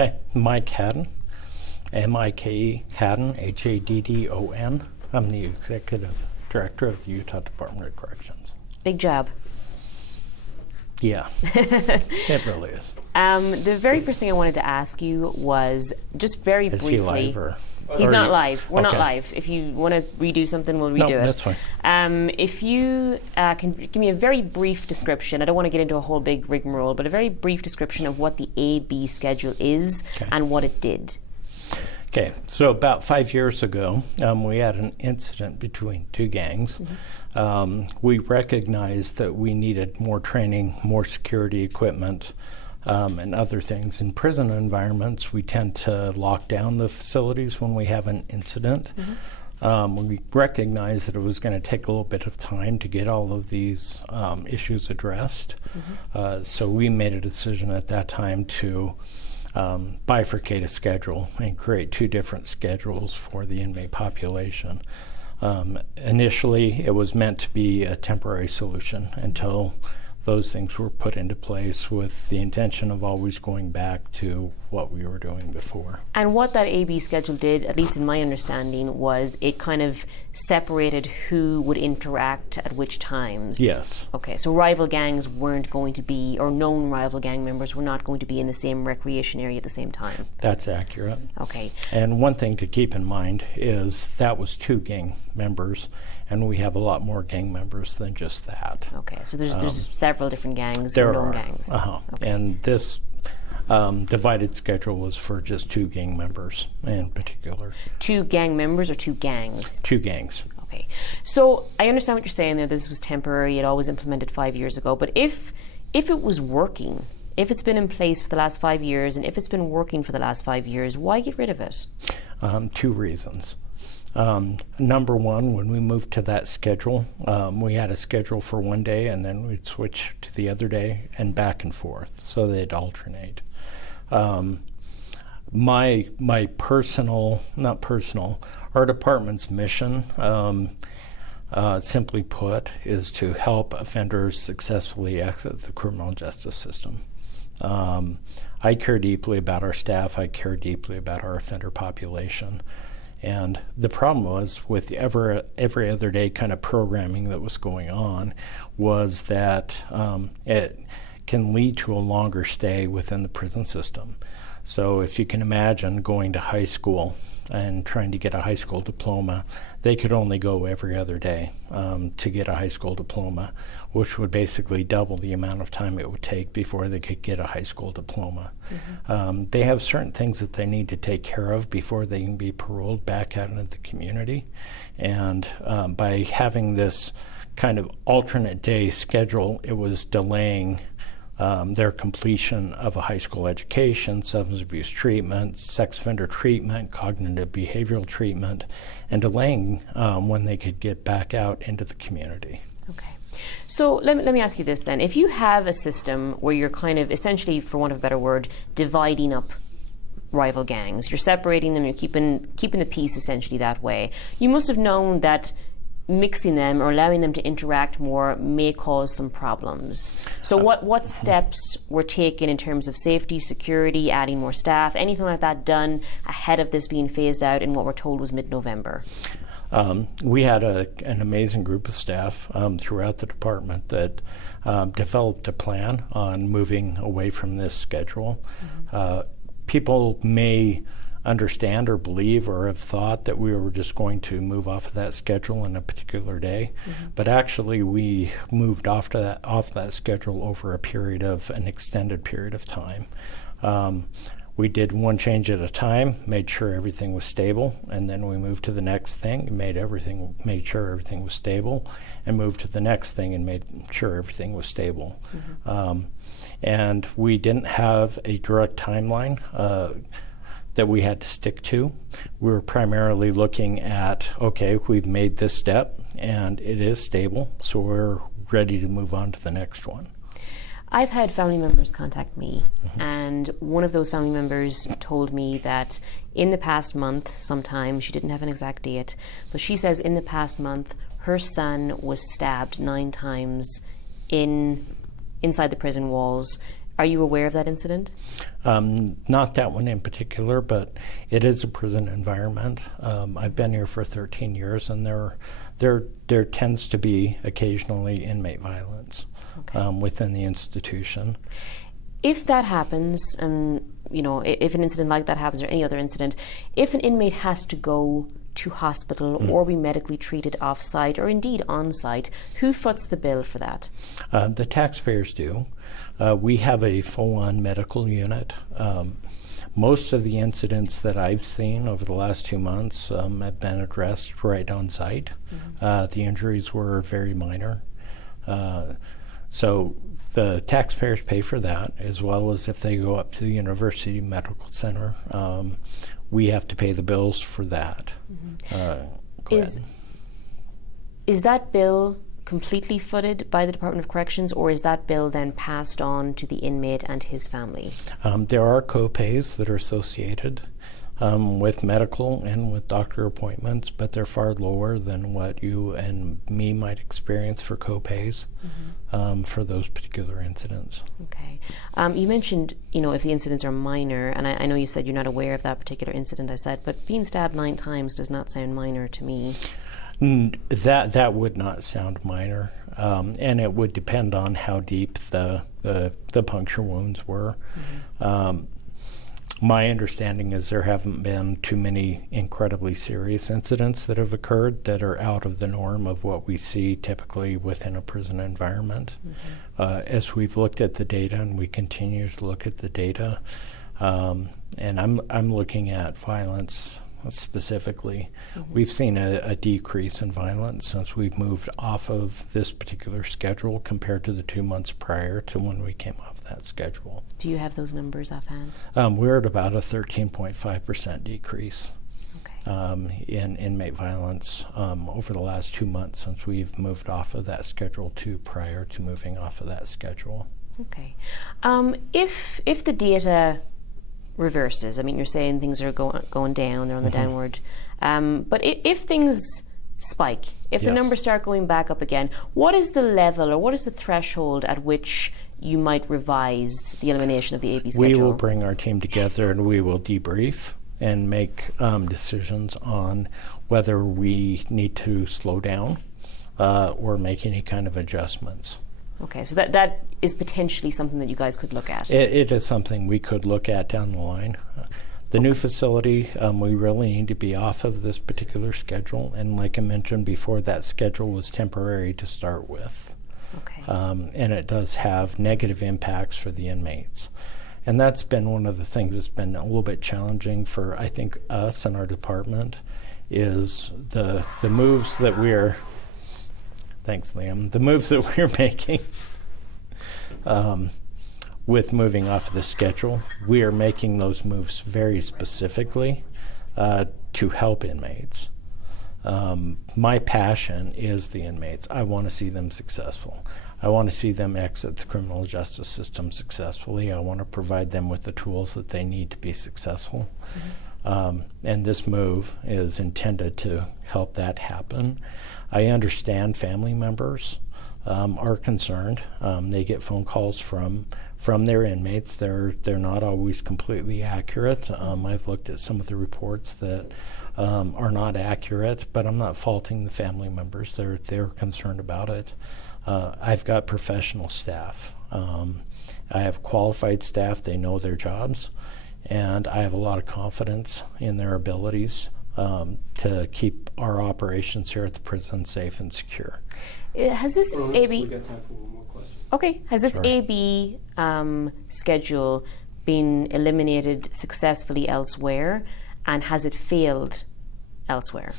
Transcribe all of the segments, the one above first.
Okay, Mike Haddon, M-I-K-E, Haddon, H-A-D-D-O-N. I'm the Executive Director of the Utah Department of Corrections. Big job. Yeah, it really is. The very first thing I wanted to ask you was just very Is briefly. he live or? He's or not you- live. We're not Okay. live. If you want to redo something, we'll redo No, it. that's fine. If you can give me a very brief description, I don't want to get into a whole big rigmarole, but a very brief description of what the A-B schedule is Okay. and what it did. Okay, so about 5 years ago, we had an incident between two gangs. We recognized that we needed more training, more security equipment, and other things. In prison environments, we tend to lock down the facilities when we have an incident. We recognized that it was going to take a little bit of time to get all of these issues addressed. So we made a decision at that time to bifurcate a schedule and create two different schedules for the inmate population. Initially, it was meant to be a temporary solution until those things were put into place with the intention of always going back to what we were doing before. And what that A-B schedule did, at least in my understanding, was it kind of separated who would interact at which times. Yes. Okay, so rival gangs weren't going to be, or known rival gang members were not going to be in the same recreation area at the same time. That's accurate. Okay. And one thing to keep in mind is that was two gang members, and we have a lot more gang members than just that. Okay, so there's several different gangs, There known are. gangs. Okay. And this divided schedule was for just two gang members in particular. Two gang members or two gangs? Two gangs. Okay. So I understand what you're saying there. This was temporary. It was implemented 5 years ago. But if it was working, if it's been in place for the last 5 years, and if it's been working for the last 5 years, why get rid of it? Two reasons. Number one, when we moved to that schedule, we had a schedule for one day and then we'd switch to the other day and back and forth, so they'd alternate. My personal, not personal, our department's mission, simply put, is to help offenders successfully exit the criminal justice system. I care deeply about our staff. I care deeply about our offender population. And the problem was with every other day kind of programming that was going on was that it can lead to a longer stay within the prison system. So if you can imagine going to high school and trying to get a high school diploma, they could only go every other day to get a high school diploma, which would basically double the amount of time it would take before they could get a high school diploma. They have certain things that they need to take care of before they can be paroled back out into the community. And by having this kind of alternate day schedule, it was delaying their completion of a high school education, substance abuse treatment, sex offender treatment, cognitive behavioral treatment, and delaying when they could get back out into the community. Okay. So let me ask you this then. If you have a system where you're kind of essentially, for want of a better word, dividing up rival gangs, you're separating them, you're keeping the peace essentially that way, you must have known that mixing them or allowing them to interact more may cause some problems. So what steps were taken in terms of safety, security, adding more staff, anything like that done ahead of this being phased out in what we're told was mid-November? We had an amazing group of staff throughout the department that developed a plan on moving away from this schedule. People may understand or believe or have thought that we were just going to move off of that schedule in a particular day, but actually we moved off that schedule over an extended period of time. We did one change at a time, made sure everything was stable, and then we moved to the next thing and made sure everything was stable, and moved to the next thing and made sure everything was stable. And we didn't have a direct timeline that we had to stick to. We were primarily looking at, okay, we've made this step and it is stable, so we're ready to move on to the next one. I've had family members contact me, and one of those family members told me that in the past month, sometime, she didn't have an exact date, but she says in the past month, her son was stabbed 9 times inside the prison walls Are you aware of that incident? Not that one in particular, but it is a prison environment. I've been here for 13 years, and there tends to be occasionally inmate violence within the institution. If that happens, and if an incident like that happens or any other incident, if an inmate has to go to hospital or be medically treated off-site or indeed on-site, who foots the bill for that? The taxpayers do. We have a full-on medical unit. Most of the incidents that I've seen over the last 2 months have been addressed right on site. The injuries were very minor. So the taxpayers pay for that, as well as if they go up to the University Medical Center, we have to pay the bills for that. Is that bill completely footed by the Department of Corrections, or is that bill then passed on to the inmate and his family? There are co-pays that are associated with medical and with doctor appointments, but they're far lower than what you and me might experience for co-pays for those particular incidents. Okay. You mentioned, if the incidents are minor, and I know you said you're not aware of that particular incident, I said, but being stabbed 9 times does not sound minor to me. That would not sound minor, and it would depend on how deep the puncture wounds were. My understanding is there haven't been too many incredibly serious incidents that have occurred that are out of the norm of what we see typically within a prison environment. As we've looked at the data, and we continue to look at the data, and I'm looking at violence specifically. We've seen a decrease in violence since we've moved off of this particular schedule compared to the 2 months prior to when we came off that schedule. Do you have those numbers offhand? We're at about a 13.5% decrease in inmate violence over the last 2 months since we've moved off of that schedule to prior to moving off of that schedule. Okay. If the data reverses, I mean, you're saying things are going down, they're on the downward, but if things spike, if the numbers start going back up again, what is the level or what is the threshold at which you might revise the elimination of the AB schedule? We will bring our team together and we will debrief and make decisions on whether we need to slow down or make any kind of adjustments. Okay, so that is potentially something that you guys could look at. It is something we could look at down the line. The new facility, we really need to be off of this particular schedule, and like I mentioned before, that schedule was temporary to start with. Okay. And it does have negative impacts for the inmates. And that's been one of the things that's been a little bit challenging for, I think, us and our department, is the moves that we're, thanks Liam, the moves that we're making with moving off of the schedule. We are making those moves very specifically to help inmates. My passion is the inmates. I want to see them successful. I want to see them exit the criminal justice system successfully. I want to provide them with the tools that they need to be successful. And this move is intended to help that happen. I understand family members are concerned. They get phone calls from their inmates. They're not always completely accurate. I've looked at some of the reports that are not accurate, but I'm not faulting the family members. They're concerned about it. I've got professional staff. I have qualified staff. They know their jobs, and I have a lot of confidence in their abilities to keep our operations here at the prison safe and secure. Has this AB? We got time for one more question. Okay. Has this AB schedule been eliminated successfully elsewhere, and has it failed elsewhere?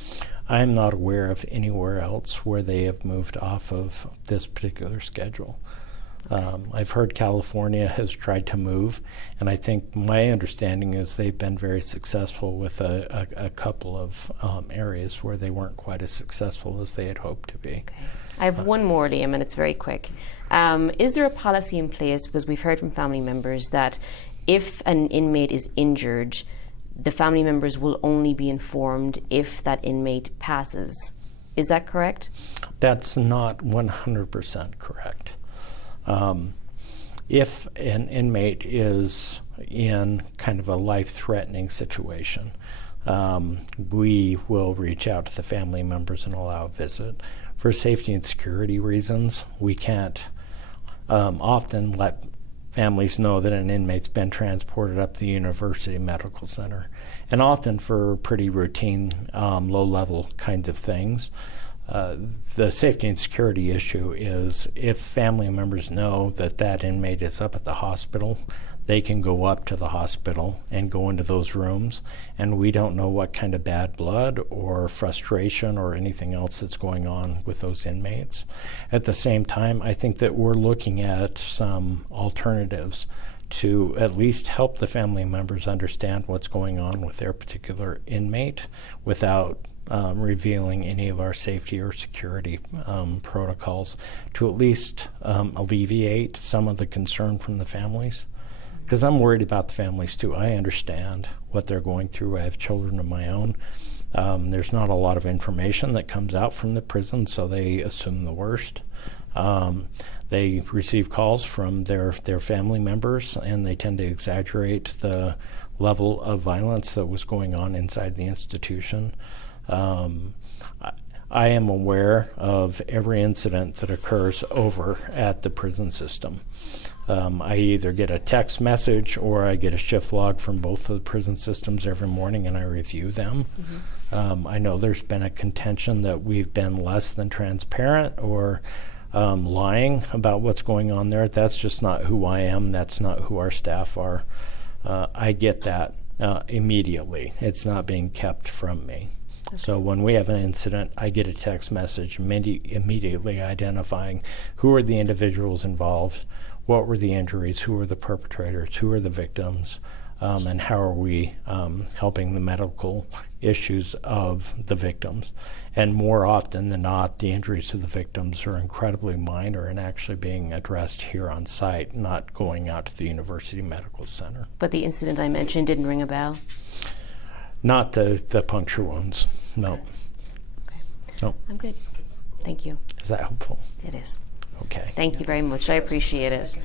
I am not aware of anywhere else where they have moved off of this particular schedule. I've heard California has tried to move, and I think my understanding is they've been very successful with a couple of areas where they weren't quite as successful as they had hoped to be. Okay. I have one more, Liam, and it's very quick. Is there a policy in place, because we've heard from family members that if an inmate is injured, the family members will only be informed if that inmate passes. Is that correct? That's not 100% correct. if an inmate is in kind of a life-threatening situation, we will reach out to the family members and allow a visit. For safety and security reasons, we can't often let families know that an inmate's been transported up to the University Medical Center. And often for pretty routine, low-level kinds of things, the safety and security issue is if family members know that that inmate is up at the hospital, they can go up to the hospital and go into those rooms, and we don't know what kind of bad blood or frustration or anything else that's going on with those inmates. At the same time, I think that we're looking at some alternatives to at least help the family members understand what's going on with their particular inmate without revealing any of our safety or security protocols, to at least alleviate some of the concern from the families. Because I'm worried about the families too. I understand what they're going through. I have children of my own. There's not a lot of information that comes out from the prison, so they assume the worst. They receive calls from their family members, and they tend to exaggerate the level of violence that was going on inside the institution. I am aware of every incident that occurs over at the prison system. I either get a text message or I get a shift log from both of the prison systems every morning, and I review them. I know there's been a contention that we've been less than transparent or lying about what's going on there. That's just not who I am. That's not who our staff are. I get that immediately. It's not being kept from me. Okay. So when we have an incident, I get a text message immediately identifying who are the individuals involved, what were the injuries, who are the perpetrators, who are the victims, and how are we helping the medical issues of the victims. And more often than not, the injuries to the victims are incredibly minor and actually being addressed here on site, not going out to the University Medical Center. But the incident I mentioned didn't ring a bell? Not the puncture wounds, no. Okay. No. I'm good. Thank you. Is that helpful? It is. Okay. Thank you very much. I appreciate it.